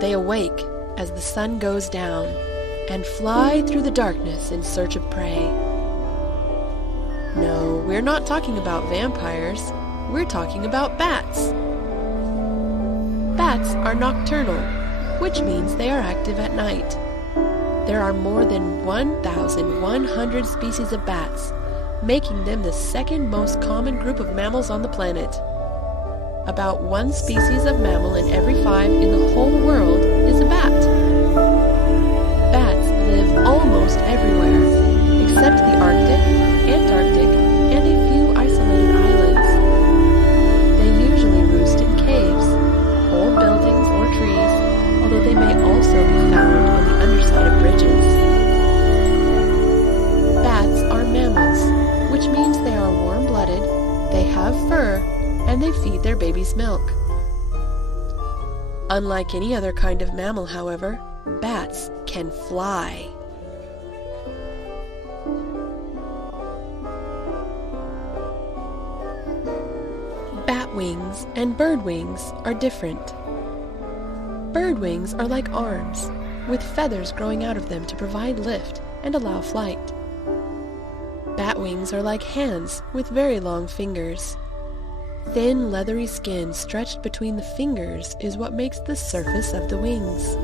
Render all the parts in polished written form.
They awake as the sun goes down and fly through the darkness in search of prey. No, we're not talking about vampires. We're talking about bats. Bats are nocturnal, which means they are active at night. There are more than 1,100 species of bats, making them the second most common group of mammals on the planet. About one species of mammal in every 5 in the whole world is a bat. Bats live almost everywhere, except the Arctic, Antarctic, and a few isolated islands. They usually roost in caves, old buildings, or trees, although they may also be found on the underside of bridges. Bats are mammals, which means they are warm-blooded, they have fur, and they feed their babies milk. Unlike any other kind of mammal, however, bats can fly. Bat wings and bird wings are different. Bird wings are like arms, with feathers growing out of them to provide lift and allow flight. Bat wings are like hands with very long fingers. Thin, leathery skin stretched between the fingers is what makes the surface of the wings.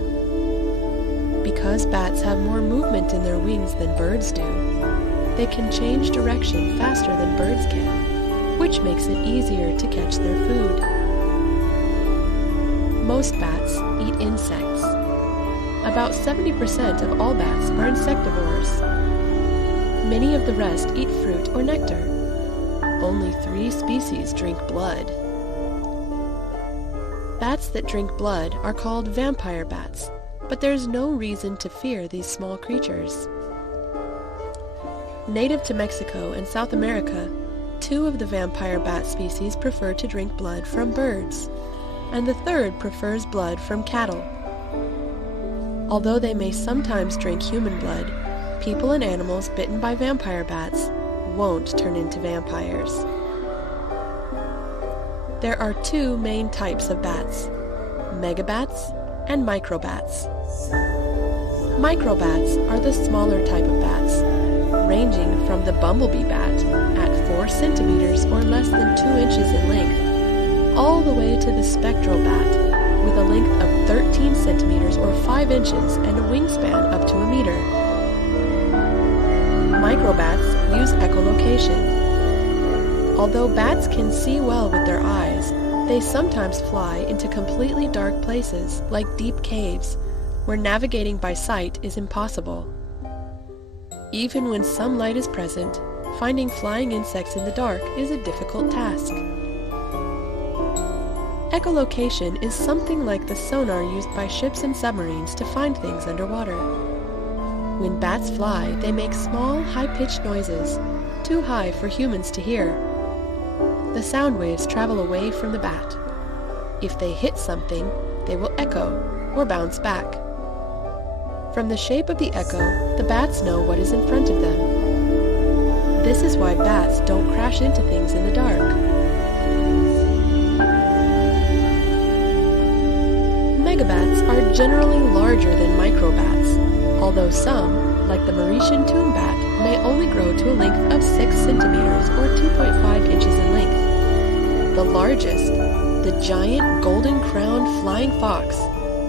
Because bats have more movement in their wings than birds do, they can change direction faster than birds can, which makes it easier to catch their food. Most bats eat insects. About 70% of all bats are insectivores. Many of the rest eat fruit or nectar. Only 3 species drink blood. Bats that drink blood are called vampire bats, but there's no reason to fear these small creatures. Native to Mexico and South America, 2 of the vampire bat species prefer to drink blood from birds, and the 3rd prefers blood from cattle. Although they may sometimes drink human blood, people and animals bitten by vampire bats won't turn into vampires. There are 2 main types of bats, megabats and microbats. Microbats are the smaller type of bats, ranging from the bumblebee bat at 4 centimeters or less than 2 inches in length, all the way to the spectral bat with a length of 13 centimeters or 5 inches and a wingspan up to a meter. Microbats use echolocation. Although bats can see well with their eyes, they sometimes fly into completely dark places like deep caves, where navigating by sight is impossible. Even when some light is present, finding flying insects in the dark is a difficult task. Echolocation is something like the sonar used by ships and submarines to find things underwater. When bats fly, they make small, high-pitched noises, too high for humans to hear. The sound waves travel away from the bat. If they hit something, they will echo or bounce back. From the shape of the echo, the bats know what is in front of them. This is why bats don't crash into things in the dark. Megabats are generally larger than microbats, although some, like the Mauritian tomb bat, may only grow to a length of 6 centimeters or 2.5 inches in length. The largest, the giant golden-crowned flying fox,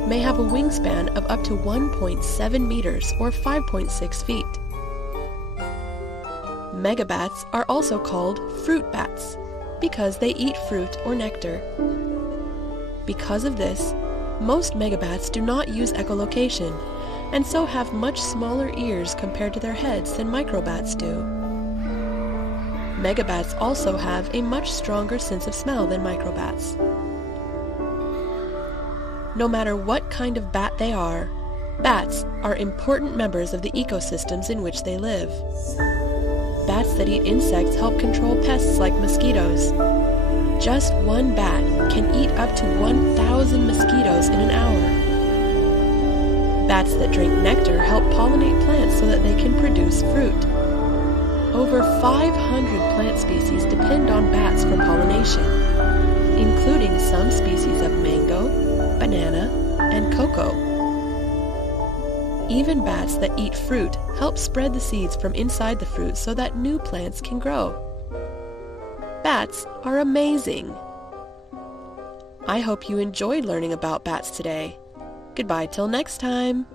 may have a wingspan of up to 1.7 meters or 5.6 feet. Megabats are also called fruit bats because they eat fruit or nectar. Because of this, most megabats do not use echolocation, and so have much smaller ears compared to their heads than microbats do. Megabats also have a much stronger sense of smell than microbats. No matter what kind of bat they are, bats are important members of the ecosystems in which they live. Bats that eat insects help control pests like mosquitoes. Just one bat can eat up to 1,000 mosquitoes in an hour. Bats that drink nectar help pollinate plants so that they can produce fruit. Over 500 plant species depend on bats for pollination, including some species of mango, banana, and cocoa. Even bats that eat fruit help spread the seeds from inside the fruit so that new plants can grow. Bats are amazing! I hope you enjoyed learning about bats today. Goodbye till next time!